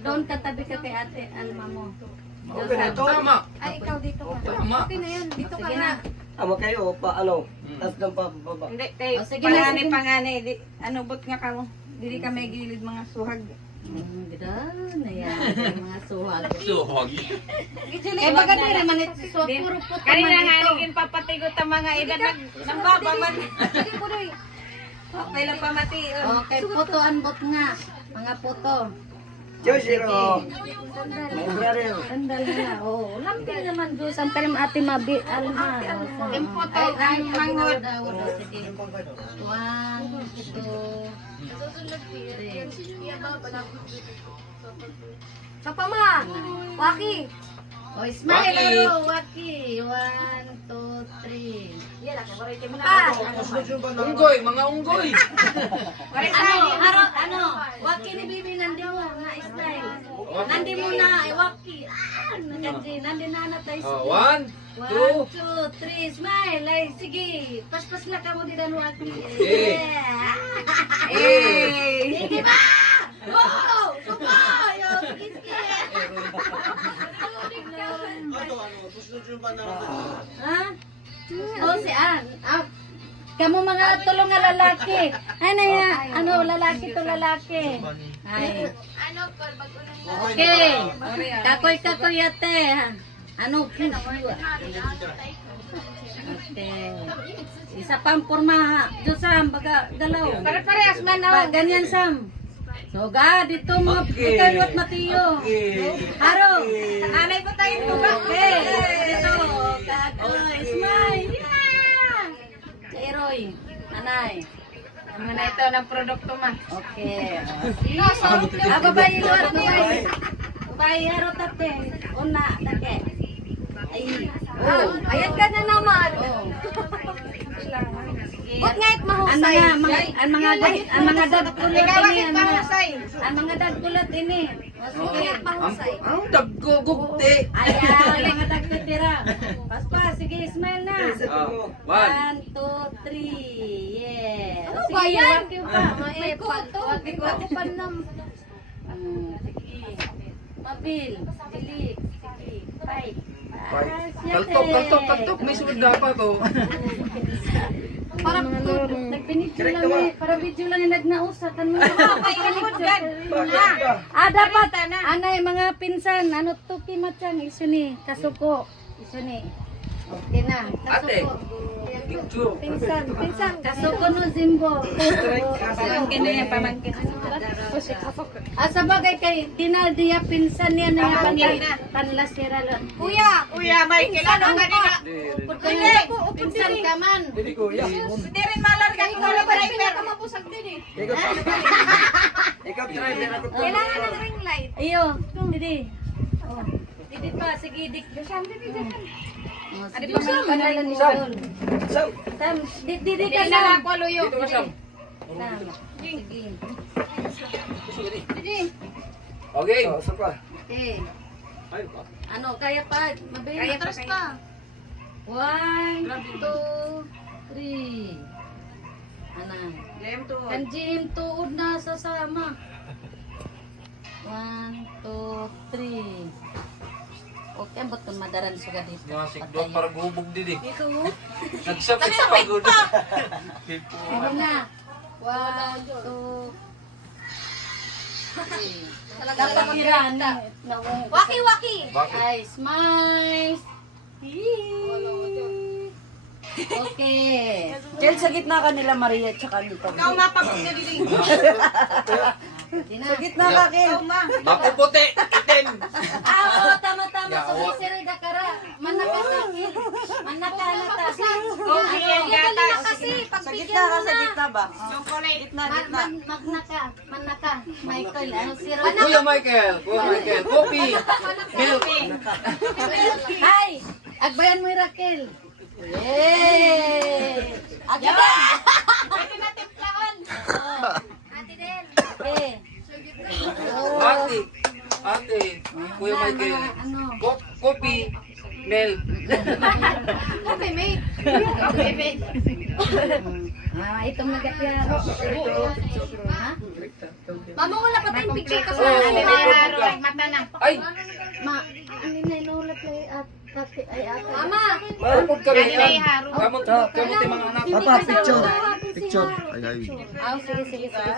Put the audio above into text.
Doon katabi ka kay ate Alma mo. Okay na ito. Tama. Ay, ikaw dito ka. Tama. Okay na yan. Dito ka Sige na. na. Ama kayo, tas ng pababa. Hindi, kay O, sige na, sige na. pangani. Ano, bot nga ka mo. Dili ka may gilid mga suhag. Ganda na yan. Mga suhag. Suhog. Eh, baga di naman ito. So, puro puto Kanina man nga ito. naging papatigot ang mga edad nagbaba man. Sige po doy. Okay lang pamati. Okay, puto anbot nga. Mga puto. Joshiro. Sandal na. Oo. Lamping naman doon. Saan ka naman ate Mabi? Alma. Yung puto, ang manghod. Sige. 1, 2, 3. Sapa ma! Waki! Oh, smile. Waki. Hello, Waki. 1, 2, 3. Yan, nakabaritin mo na. Pa! Unggoy, mga unggoy. Ano? Waki ni Bibi nandi mo na style. Nandi mo na, Waki. Nandi na natay. Oh, 1, 1, 2, 3, smile. Ay, sige. Paspas lang ka mo din ang Waki. Eh. Eh. Sige ba? Wow! Sumay! Oh, sige, sige. Ha? Oh, si Ann. Kamu mga tulong nga lalaki. Ay, na ya. Ano, lalaki to lalaki. Ay. Okay. Kakoy ate. Ano? Okay. Isa pang porma. Diyos Sam, baga galaw. Pare-parehas man Ba, na. ganyan Sam. So ga, dito mga Okay. Ikaw at Matiyo. Haro. Anay ko tayo tuba. Okay. Dito. Kakoy. Smile. Yeah. Kairoy. Nanay. Ang na ito ng produkto man. Okay. Babae luwat, babae. Babae haro tate. Una, take. Ay. Oh, Ayan ka na naman! oh. Ba't nga it Ang mahusay? ang mga dagkulat Ikaw ini, bakit mahusay? ang mga dagkulat ini. Bakit mahusay? Ang daggugugti. Ayan, mga dagkutira. Paspas, sige, smile na. 1. 1, 2, 3. Yeah. Ano Sige, ba yan? wag yung pa. May kuto. Ako pa nam... Sige. Mabil. Dili. Sige. Fight. Kaltok. May sunod dapat oh. Para nagpinidyo lang eh. Para video lang yung nagnausakan mo. Dapat. Anay, mga pinsan. Ano to kimachang? Iso ni. Kasuko. Iso ni. Okay na. Ate. Kasuko. Picture. Pinsan. Kasuko no Zimbo. Pamangkin na yan, pamangkin. Sa bagay kay dinadiya pinsan niya na panlasira lang. Kuya! Kuya, may kilala ka nila. Pinsan ka man. Hindi kuya. Hindi rin malarga Ikaw ikaw na na ba driver. pinakamabusag din eh? Ikaw driver ako to. Kailangan ng ring light. Iyo, didi. Oh. Didi pa, sige, dik. Dasyam, dito dyan. Oh, sige, panalan ni Sol. Sam. Tam, didi Hindi ka na na. ako luyo. Dito ka Sam. Tam. Sige. Didi. Okay. Oh, sapa. Okay. Ay, pa. Ano, kaya pa, mabilis. Kaya pa, Atras kaya. pa. 1, 2, 3. Ana. Game to. Kanjim tuod na sasama. 1, 2, 3. Okay, ang ba't kung madaran suga dito? Nasikdot para gubog didi. Ito. Nagsapit sa pagod. Ano na? 1, 2, 3. Dapat kirana. Waki, waki! Bakit? Ay, smile. Okay. Diyan sa gitna ka nila, Maria, tsaka dito. Ikaw mapagod na diling. Sa Gitna ka, Kel. Mapuputi. Itim. Oo, tama-tama. Ya, So, siri dakara. Manaka sa akin. Manaka na ta. Oh, ayan, Dali na gatas. kasi, Sa pagbigyan gitna ka, mo sa na. gitna ba? Chocolate. Gitna, gitna. Magnaka. Manaka. Michael, ano siro? Kuya Michael. Coffee. Milk. Hi! Agbayan mo yung Raquel. Yay! Agad na! Pwede na timplaon. Ate din. Okay. Ate. Kuya Michael. Ano? Coffee. Milk. Okay, mate. Okay, babe. Itong nagapya. Ha? Mama, wala pa tayong picture kasi. Oo, Ate oo. Nel, mata na. Ay! Ano na inulat kay ate ay ate. Mama! Kapag kami Ate Nel, haro. Kamot, kamot yung mga anak. Papa, picture. Picture. Ay, ay. Ah, sige, sige, sige.